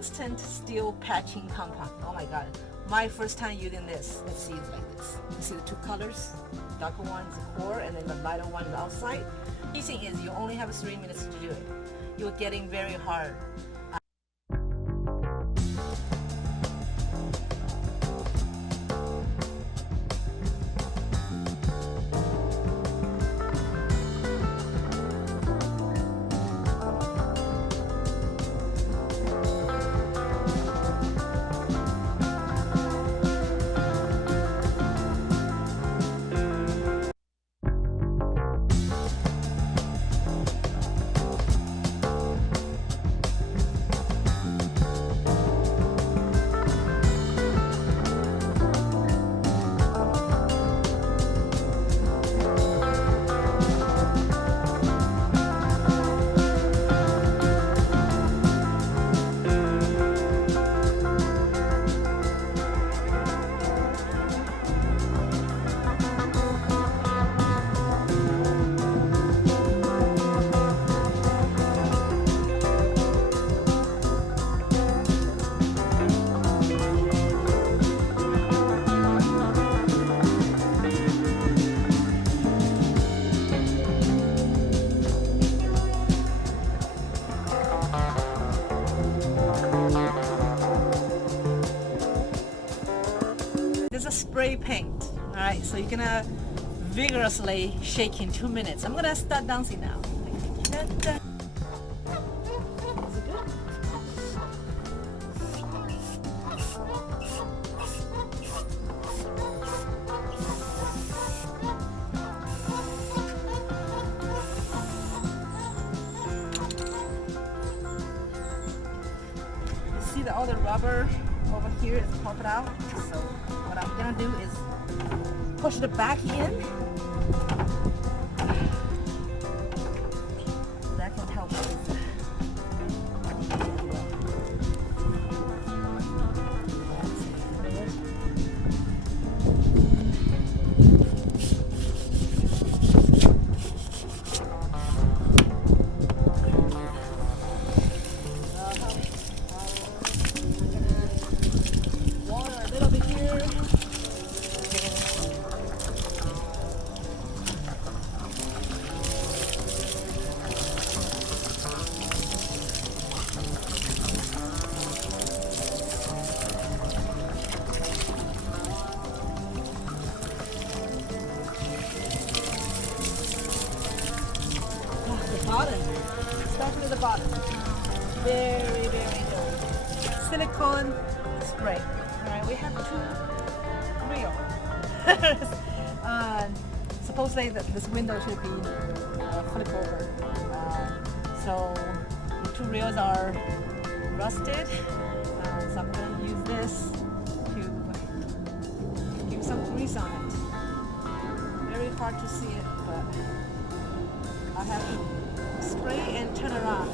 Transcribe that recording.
instant steel patching compound. Oh my god, my first time using this. Let's see, it's like this. You see the two colors? Darker one is the core, and then the lighter one is the outside. The thing is, you only have 3 minutes to do it. You're getting very hard. This is spray paint. Alright, so you're gonna vigorously shake in 2 minutes. I'm gonna start dancing now. Is it good? You see all the rubber over here is popped out. So what I'm gonna do is push the back in. That can help with water a little bit here. Bottom. Start with the bottom. Very, very good. Silicone spray. Alright, we have 2 reels. Supposedly this window should be flip over. So the 2 reels are rusted. So I'm going to use this to give some grease on it. Very hard to see it, but I have to spray and turn around.